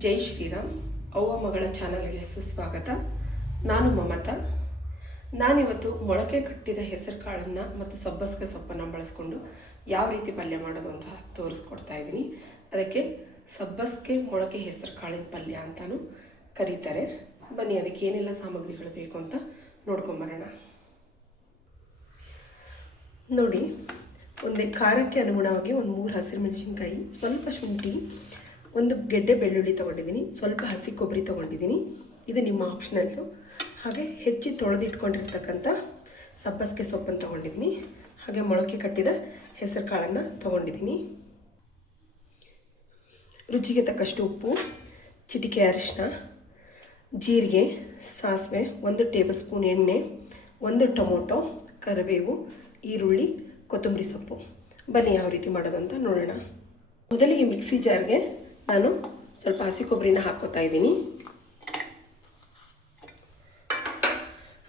ಜೈ ಶ್ರೀರಾಮ್. ಅವ್ವ ಮಗಳ ಚಾನಲ್ಗೆ ಸುಸ್ವಾಗತ. ನಾನು ಮಮತಾ. ನಾನಿವತ್ತು ಮೊಳಕೆ ಕಟ್ಟಿದ ಹೆಸರು ಕಾಳನ್ನು ಮತ್ತು ಸಬ್ಬಸಿಗೆ ಸೊಪ್ಪನ್ನು ಬಳಸ್ಕೊಂಡು ಯಾವ ರೀತಿ ಪಲ್ಯ ಮಾಡೋದು ಅಂತ ತೋರಿಸ್ಕೊಡ್ತಾ ಇದ್ದೀನಿ. ಅದಕ್ಕೆ ಸಬ್ಬಸಿಗೆ ಮೊಳಕೆ ಹೆಸರು ಕಾಳಿನ ಪಲ್ಯ ಅಂತಲೂ ಕರೀತಾರೆ. ಬನ್ನಿ ಅದಕ್ಕೆ ಏನೆಲ್ಲ ಸಾಮಗ್ರಿಗಳು ಬೇಕು ಅಂತ ನೋಡ್ಕೊಂಬರೋಣ. ನೋಡಿ, ಒಂದು ಖಾರಕ್ಕೆ ಅನುಗುಣವಾಗಿ ಒಂದು 3 ಹಸಿರುಮೆಣಸಿನ್ಕಾಯಿ, ಸ್ವಲ್ಪ ಶುಂಠಿ, ಒಂದು ಗೆಡ್ಡೆ ಬೆಳ್ಳುಳ್ಳಿ ತೊಗೊಂಡಿದ್ದೀನಿ, ಸ್ವಲ್ಪ ಹಸಿ ಕೊಬ್ಬರಿ ತೊಗೊಂಡಿದ್ದೀನಿ. ಇದು ನಿಮ್ಮ ಆಪ್ಷನಲ್ಲು. ಹಾಗೆ ಹೆಚ್ಚಿ ತೊಳೆದಿಟ್ಕೊಂಡಿರ್ತಕ್ಕಂಥ ಸಬ್ಬಸಿಗೆ ಸೊಪ್ಪನ್ನು ತೊಗೊಂಡಿದ್ದೀನಿ. ಹಾಗೆ ಮೊಳಕೆ ಕಟ್ಟಿದ ಹೆಸರು ಕಾಳನ್ನು ತೊಗೊಂಡಿದ್ದೀನಿ. ರುಚಿಗೆ ತಕ್ಕಷ್ಟು ಉಪ್ಪು, ಚಿಟಿಕೆ ಅರಿಶಿನ, ಜೀರಿಗೆ, ಸಾಸಿವೆ, 1 ಟೇಬಲ್ ಸ್ಪೂನ್ ಎಣ್ಣೆ, 1 ಟೊಮೊಟೊ, ಕರಿಬೇವು, ಈರುಳ್ಳಿ, ಕೊತ್ತಂಬರಿ ಸೊಪ್ಪು. ಬನ್ನಿ ಯಾವ ರೀತಿ ಮಾಡೋದಂತ ನೋಡೋಣ. ಮೊದಲಿಗೆ ಮಿಕ್ಸಿ ಜಾರ್ಗೆ ನಾನು ಸ್ವಲ್ಪ ಹಸಿ ಕೊಬ್ಬರಿನ ಹಾಕ್ಕೋತಾ ಇದ್ದೀನಿ.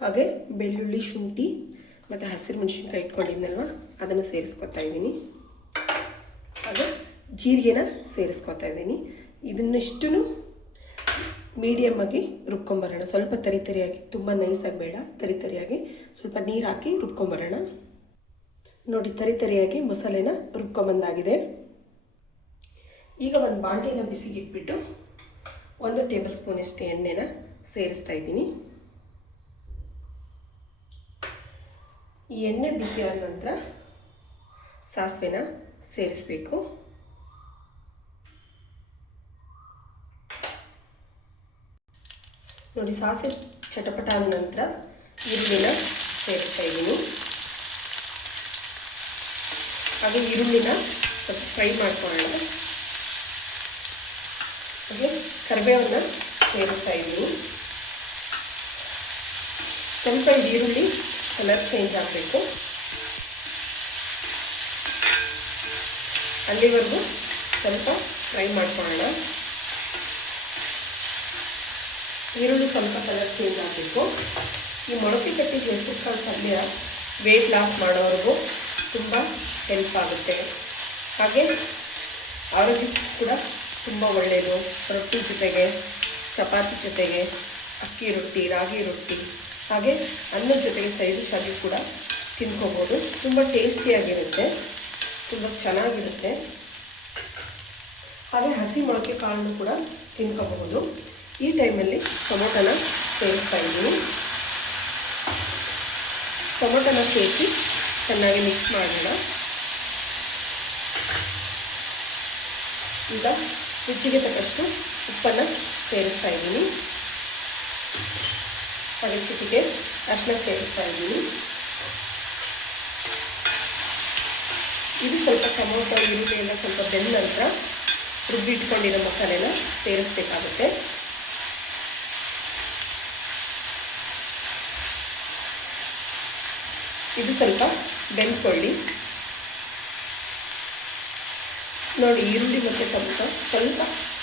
ಹಾಗೆ ಬೆಳ್ಳುಳ್ಳಿ, ಶುಂಠಿ ಮತ್ತು ಹಸಿರು ಮೆಣಸಿನ್ಕಾಯಿ ಇಟ್ಕೊಂಡಿದ್ನಲ್ವ ಅದನ್ನು ಸೇರಿಸ್ಕೊತಾ ಇದ್ದೀನಿ. ಹಾಗೆ ಜೀರಿಗೆನ ಸೇರಿಸ್ಕೊತಾ ಇದ್ದೀನಿ. ಇದನ್ನಿಷ್ಟು ಮೀಡಿಯಮ್ ಆಗಿ ರುಬ್ಕೊಂಬರೋಣ. ಸ್ವಲ್ಪ ತರಿಯಾಗಿ, ತುಂಬ ನೈಸಾಗಿ ಬೇಡ, ತರಿಯಾಗಿ ಸ್ವಲ್ಪ ನೀರು ಹಾಕಿ ರುಬ್ಕೊಂಬರೋಣ. ನೋಡಿ, ತರಿಯಾಗಿ ಮಸಾಲೆನ ರುಬ್ಕೊಂಬಂದಾಗಿದೆ. ಈಗ ಒಂದು ಬಾಂಡೆನ ಬಿಸಿಗೆ ಇಟ್ಬಿಟ್ಟು 1 ಟೇಬಲ್ ಸ್ಪೂನಷ್ಟು ಎಣ್ಣೆನ ಸೇರಿಸ್ತಾ ಇದ್ದೀನಿ. ಈ ಎಣ್ಣೆ ಬಿಸಿ ಆದ ನಂತರ ಸಾಸಿವೆನ ಸೇರಿಸಬೇಕು. ನೋಡಿ, ಸಾಸಿವೆ ಚಟಪಟ ಆದ ನಂತರ ಈರುಳ್ಳಿನ ಸೇರಿಸ್ತಾ ಇದ್ದೀನಿ. ಹಾಗೆ ಈರುಳ್ಳಿನ ಸ್ವಲ್ಪ ಫ್ರೈ ಮಾಡ್ಕೊಳ್ಳೋಣ. ಹಾಗೆ ಕರಿಬೇವನ್ನ ಸೇರಿಸ್ತಾ ಇದ್ದೀನಿ. ಸ್ವಲ್ಪ ಈರುಳ್ಳಿ ಕಲರ್ ಚೇಂಜ್ ಆಗಬೇಕು, ಅಲ್ಲಿವರೆಗೂ ಸ್ವಲ್ಪ ಫ್ರೈ ಮಾಡ್ಕೊಳ್ಳೋಣ. ಈರುಳ್ಳಿ ಸ್ವಲ್ಪ ಕಲರ್ ಚೇಂಜ್ ಆಗಬೇಕು. ಈ ಮೊಳಕೆ ಕಟ್ಟಿದ ಹೆಸರು ಕಾಳು ಪಲ್ಯ ವೆಯ್ಟ್ ಲಾಸ್ ಮಾಡೋವರೆಗೂ ತುಂಬ ಹೆಲ್ಪ್ ಆಗುತ್ತೆ. ಹಾಗೆ ಆರೋಗ್ಯಕ್ಕೂ ಕೂಡ ತುಂಬ ಒಳ್ಳೆಯದು. ರೊಟ್ಟಿ ಜೊತೆಗೆ, ಚಪಾತಿ ಜೊತೆಗೆ, ಅಕ್ಕಿ ರೊಟ್ಟಿ, ರಾಗಿ ರೊಟ್ಟಿ, ಹಾಗೆ ಅನ್ನದ ಜೊತೆಗೆ ಸೈಡ್ ಡಿಶ್ ಆಗಿ ಕೂಡ ತಿನ್ಕೋಬೋದು. ತುಂಬ ಟೇಸ್ಟಿಯಾಗಿರುತ್ತೆ, ತುಂಬ ಚೆನ್ನಾಗಿರುತ್ತೆ. ಹಾಗೆ ಹಸಿ ಮೊಳಕೆ ಕಾಳನ್ನು ಕೂಡ ತಿನ್ಕೋಬಹುದು. ಈ ಟೈಮಲ್ಲಿ ಟೊಮೊಟೊನ ಸೇರಿಸ್ತಾ ಇದ್ದೀನಿ. ಟೊಮೊಟೊನ ಸೇರಿಸಿ ಚೆನ್ನಾಗಿ ಮಿಕ್ಸ್ ಮಾಡೋಣ. ಈಗ ರುಚಿಗೆ ತಕ್ಕಷ್ಟು ಉಪ್ಪನ್ನು ಸೇರಿಸ್ತಾ ಇದ್ದೀನಿ. ಹಾಗೆ ಚಿಟಿಕೆ ಅರಿಶಿನ ಸೇರಿಸ್ತಾ ಇದ್ದೀನಿ. ಇದು ಸ್ವಲ್ಪ ಟೊಮೊಟೊ, ಈರುಳ್ಳಿ ಎಲ್ಲ ಸ್ವಲ್ಪ ಬೆಂದ ನಂತರ ರುಬ್ಬಿಟ್ಕೊಂಡಿರೋ ಮಸಾಲೆನ ಸೇರಿಸ್ಬೇಕಾಗುತ್ತೆ. ಇದು ಸ್ವಲ್ಪ ಬೆಂದ್ಕೊಳ್ಳಿ. ನೋಡಿ, ಈರುಳ್ಳಿ ಮತ್ತು ಟೊಮೊಟೊ ಸ್ವಲ್ಪ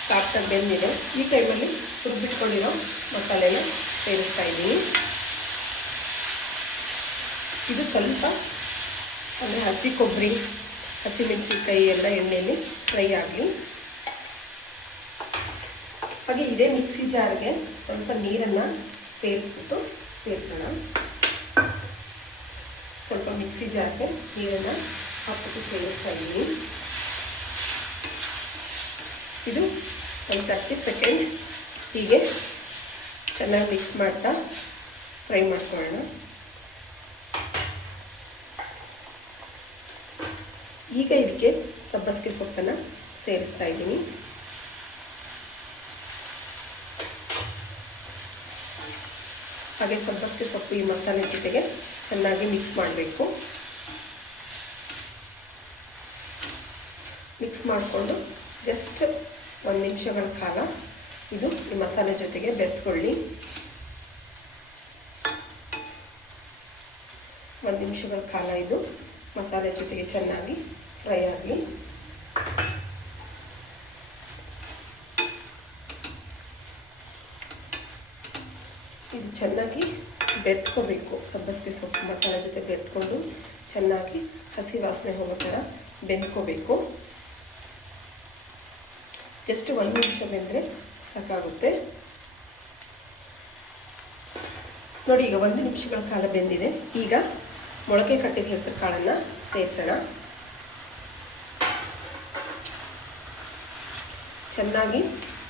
ಸಾಫ್ಟಾಗಿ ಬೆಂದಿದೆ. ಈ ಟೈಮಲ್ಲಿ ರುಬ್ಬಿಟ್ಕೊಂಡಿರೋ ಮಸಾಲೆನ ಸೇರಿಸ್ತಾ ಇದ್ದೀನಿ. ಇದು ಸ್ವಲ್ಪ ಅಂದರೆ ಹಸಿ ಕೊಬ್ಬರಿ, ಹಸಿ ಮೆಣಸಿನ್ಕಾಯಿ ಎಲ್ಲ ಎಣ್ಣೆಯಲ್ಲಿ ಫ್ರೈ ಆಗಲಿ. ಹಾಗೆ ಇದೇ ಮಿಕ್ಸಿ ಜಾರ್ಗೆ ಸ್ವಲ್ಪ ನೀರನ್ನು ಸೇರಿಸ್ಬಿಟ್ಟು ಸೇರಿಸೋಣ. ಸ್ವಲ್ಪ ಮಿಕ್ಸಿ ಜಾರ್ಗೆ ನೀರನ್ನು ಹಾಕ್ಬಿಟ್ಟು ಸೇರಿಸ್ತಾ ಇದ್ದೀನಿ. ಇದು ಒಂದು 30 ಸೆಕೆಂಡ್ ಹೀಗೆ ಚೆನ್ನಾಗಿ ಮಿಕ್ಸ್ ಮಾಡ್ತಾ ಫ್ರೈ ಮಾಡ್ಕೊಳ್ಳೋಣ. ಈಗ ಇದಕ್ಕೆ ಸಬ್ಬಸಿಗೆ ಸೊಪ್ಪನ್ನು ಸೇರಿಸ್ತಾ ಇದ್ದೀನಿ. ಹಾಗೆ ಸಬ್ಬಸಿಗೆ ಸೊಪ್ಪು ಈ ಮಸಾಲೆ ಜೊತೆಗೆ ಚೆನ್ನಾಗಿ ಮಿಕ್ಸ್ ಮಾಡಬೇಕು. ಮಿಕ್ಸ್ ಮಾಡಿಕೊಂಡು ಜಸ್ಟ್ 1 ನಿಮಿಷಗಳ ಕಾಲ ಇದು ಈ ಮಸಾಲೆ ಜೊತೆಗೆ ಬೆರೆತ್ಕೊಳ್ಳಿ. 1 ನಿಮಿಷಗಳ ಕಾಲ ಇದು ಮಸಾಲೆ ಜೊತೆಗೆ ಚೆನ್ನಾಗಿ ಫ್ರೈ ಆಗಲಿ. ಇದು ಚೆನ್ನಾಗಿ ಬೆರೆತ್ಕೋಬೇಕು. ಸಬ್ಬಸಿಗೆ ಸೊಪ್ಪು ಮಸಾಲೆ ಜೊತೆ ಬೆರೆತ್ಕೊಂಡು ಚೆನ್ನಾಗಿ ಹಸಿ ವಾಸನೆ ಹೋಗೋ ಥರ ಬೆಂದ್ಕೋಬೇಕು. ಜಸ್ಟ್ 1 ನಿಮಿಷ ಬೆಂದರೆ ಸಾಕಾಗುತ್ತೆ. ನೋಡಿ ಈಗ 1 ನಿಮಿಷಗಳ ಕಾಲ ಬೆಂದಿದೆ. ಈಗ ಮೊಳಕೆ ಕಟ್ಟಿದ ಹೆಸರು ಕಾಳನ್ನು ಸೇರಿಸೋಣ. ಚೆನ್ನಾಗಿ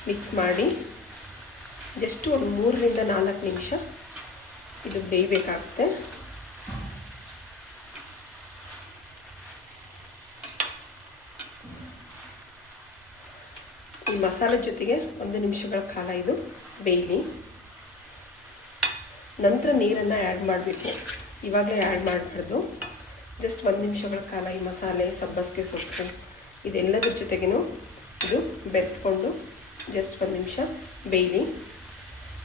ಮಿಕ್ಸ್ ಮಾಡಿ ಜಸ್ಟ್ ಒಂದು 3 ರಿಂದ 4 ನಿಮಿಷ ಇದು ಬೇಯಬೇಕಾಗುತ್ತೆ. ಈ ಮಸಾಲೆ ಜೊತೆಗೆ 1 ನಿಮಿಷಗಳ ಕಾಲ ಇದು ಬೇಯಲಿ. ನಂತರ ನೀರನ್ನು ಆ್ಯಡ್ ಮಾಡಬೇಕು. ಇವಾಗಲೇ ಆ್ಯಡ್ ಮಾಡಬಾರ್ದು. ಜಸ್ಟ್ 1 ನಿಮಿಷಗಳ ಕಾಲ ಈ ಮಸಾಲೆ, ಸಬ್ಬಸಿಗೆ ಸೊಪ್ಪು ಇದೆಲ್ಲದರ ಜೊತೆಗೇನು ಇದು ಬೆರೆತ್ಕೊಂಡು ಜಸ್ಟ್ 1 ನಿಮಿಷ ಬೇಯಲಿ.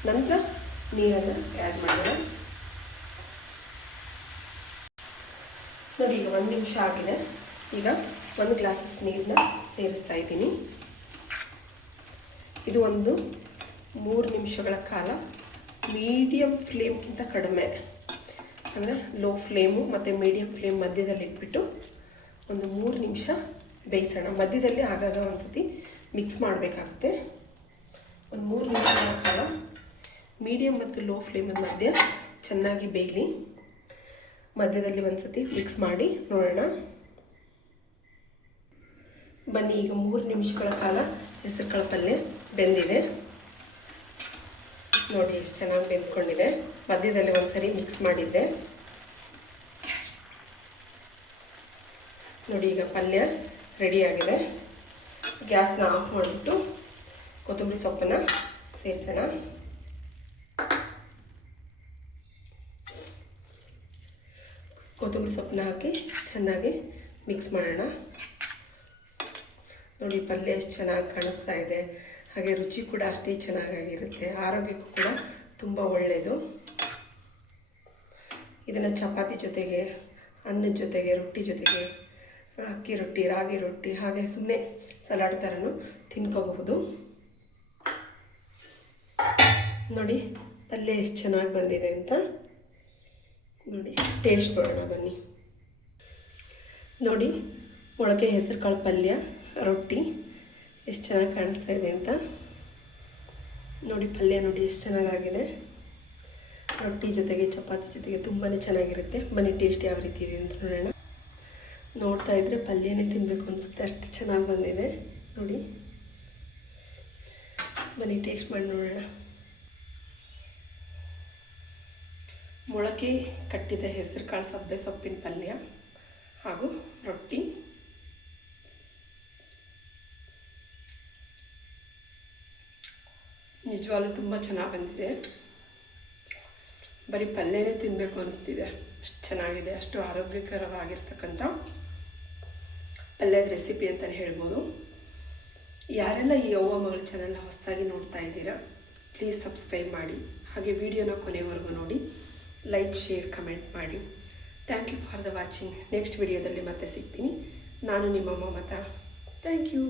ನಂತರ ನೀರನ್ನು ಆ್ಯಡ್ ಮಾಡೋಣ. ನೋಡಿ ಈಗ 1 ನಿಮಿಷ ಆಗಿದೆ. ಈಗ 1 ಗ್ಲಾಸಸ್ ನೀರನ್ನ ಸೇರಿಸ್ತಾ ಇದ್ದೀನಿ. ಇದು ಒಂದು 3 ನಿಮಿಷಗಳ ಕಾಲ ಮೀಡಿಯಮ್ ಫ್ಲೇಮ್ಗಿಂತ ಕಡಿಮೆ, ಅಂದರೆ ಲೋ ಫ್ಲೇಮು ಮತ್ತು ಮೀಡಿಯಮ್ ಫ್ಲೇಮ್ ಮಧ್ಯದಲ್ಲಿ ಇಟ್ಬಿಟ್ಟು ಒಂದು 3 ನಿಮಿಷ ಬೇಯಿಸೋಣ. ಮಧ್ಯದಲ್ಲಿ ಆಗಾಗ ಒಂದು ಸತಿ ಮಿಕ್ಸ್ ಮಾಡಬೇಕಾಗುತ್ತೆ. ಒಂದು 3 ನಿಮಿಷಗಳ ಕಾಲ ಮೀಡಿಯಮ್ ಮತ್ತು ಲೋ ಫ್ಲೇಮ್ ಮಧ್ಯೆ ಚೆನ್ನಾಗಿ ಬೇಯಲಿ. ಮಧ್ಯದಲ್ಲಿ ಒಂದು ಸತಿ ಮಿಕ್ಸ್ ಮಾಡಿ ನೋಡೋಣ. ಬನ್ನಿ, ಈಗ 3 ನಿಮಿಷಗಳ ಕಾಲ ಹೆಸರುಕಾಳು ಪಲ್ಯ ಬೆಂದಿದೆ. ನೋಡಿ ಎಷ್ಟು ಚೆನ್ನಾಗಿ ಬೆಂದ್ಕೊಂಡಿದೆ. ಮಧ್ಯದಲ್ಲಿ ಒಂದು ಸರಿ ಮಿಕ್ಸ್ ಮಾಡಿದ್ದೆ. ನೋಡಿ ಈಗ ಪಲ್ಯ ರೆಡಿಯಾಗಿದೆ. ಗ್ಯಾಸ್ನ ಆಫ್ ಮಾಡಿಬಿಟ್ಟು ಕೊತ್ತಂಬರಿ ಸೊಪ್ಪನ್ನು ಸೇರಿಸೋಣ. ಕೊತ್ತಂಬರಿ ಸೊಪ್ಪನ್ನ ಹಾಕಿ ಚೆನ್ನಾಗಿ ಮಿಕ್ಸ್ ಮಾಡೋಣ. ನೋಡಿ ಪಲ್ಯ ಎಷ್ಟು ಚೆನ್ನಾಗಿ ಕಾಣಿಸ್ತಾ ಇದೆ. ಹಾಗೆ ರುಚಿ ಕೂಡ ಅಷ್ಟೇ ಚೆನ್ನಾಗಿರುತ್ತೆ. ಆರೋಗ್ಯಕ್ಕೂ ಕೂಡ ತುಂಬ ಒಳ್ಳೆಯದು. ಇದನ್ನು ಚಪಾತಿ ಜೊತೆಗೆ, ಅನ್ನದ ಜೊತೆಗೆ, ರೊಟ್ಟಿ ಜೊತೆಗೆ, ಅಕ್ಕಿ ರೊಟ್ಟಿ, ರಾಗಿ ರೊಟ್ಟಿ, ಹಾಗೆ ಸುಮ್ಮನೆ ಸಲಾಡ್ ಥರನೂ ತಿನ್ಕೋಬಹುದು. ನೋಡಿ ಪಲ್ಯ ಎಷ್ಟು ಚೆನ್ನಾಗಿ ಬಂದಿದೆ ಅಂತ. ನೋಡಿ ಟೇಸ್ಟ್ ನೋಡೋಣ ಬನ್ನಿ. ನೋಡಿ ಮೊಳಕೆ ಹೆಸರುಕಾಳು ಪಲ್ಯ, ರೊಟ್ಟಿ ಎಷ್ಟು ಚೆನ್ನಾಗಿ ಕಾಣಿಸ್ತಾ ಇದೆ ಅಂತ. ನೋಡಿ ಪಲ್ಯ ನೋಡಿ ಎಷ್ಟು ಚೆನ್ನಾಗಾಗಿದೆ. ರೊಟ್ಟಿ ಜೊತೆಗೆ, ಚಪಾತಿ ಜೊತೆಗೆ ತುಂಬಾ ಚೆನ್ನಾಗಿರುತ್ತೆ. ಬನ್ನಿ ಟೇಸ್ಟ್ ಯಾವ ರೀತಿ ಇದೆ ಅಂತ ನೋಡೋಣ. ನೋಡ್ತಾ ಇದ್ದರೆ ಪಲ್ಯನೇ ತಿನ್ನಬೇಕು ಅನಿಸುತ್ತೆ, ಅಷ್ಟು ಚೆನ್ನಾಗಿ ಬಂದಿದೆ. ನೋಡಿ ಬನ್ನಿ ಟೇಸ್ಟ್ ಮಾಡಿ ನೋಡೋಣ. ಮೊಳಕೆ ಕಟ್ಟಿದ ಹೆಸರುಕಾಳು ಸಬ್ಬೆ ಸೊಪ್ಪಿನ ಪಲ್ಯ ಹಾಗೂ ರೊಟ್ಟಿ. ನಿಜವಾಗ್ಲೂ ತುಂಬ ಚೆನ್ನಾಗಿ ಬಂದಿದೆ. ಬರೀ ಪಲ್ಯನೇ ತಿನ್ನಬೇಕು ಅನಿಸ್ತಿದೆ, ಅಷ್ಟು ಚೆನ್ನಾಗಿದೆ. ಅಷ್ಟು ಆರೋಗ್ಯಕರವಾಗಿರ್ತಕ್ಕಂಥ ಪಲ್ಯದ ರೆಸಿಪಿ ಅಂತಲೇ ಹೇಳ್ಬೋದು. ಯಾರೆಲ್ಲ ಈ ಅವ್ವ ಮಗಳ ಚಾನಲ್ನ ಹೊಸದಾಗಿ ನೋಡ್ತಾ ಇದ್ದೀರಾ, ಪ್ಲೀಸ್ ಸಬ್ಸ್ಕ್ರೈಬ್ ಮಾಡಿ. ಹಾಗೆ ವಿಡಿಯೋನ ಕೊನೆವರೆಗೂ ನೋಡಿ, ಲೈಕ್, ಶೇರ್, ಕಮೆಂಟ್ ಮಾಡಿ. Thank you for the watching. Next ವಿಡಿಯೋದಲ್ಲಿ ಮತ್ತೆ ಸಿಗ್ತೀನಿ. ನಾನು ನಿಮ್ಮ ಮಮತಾ. Thank you.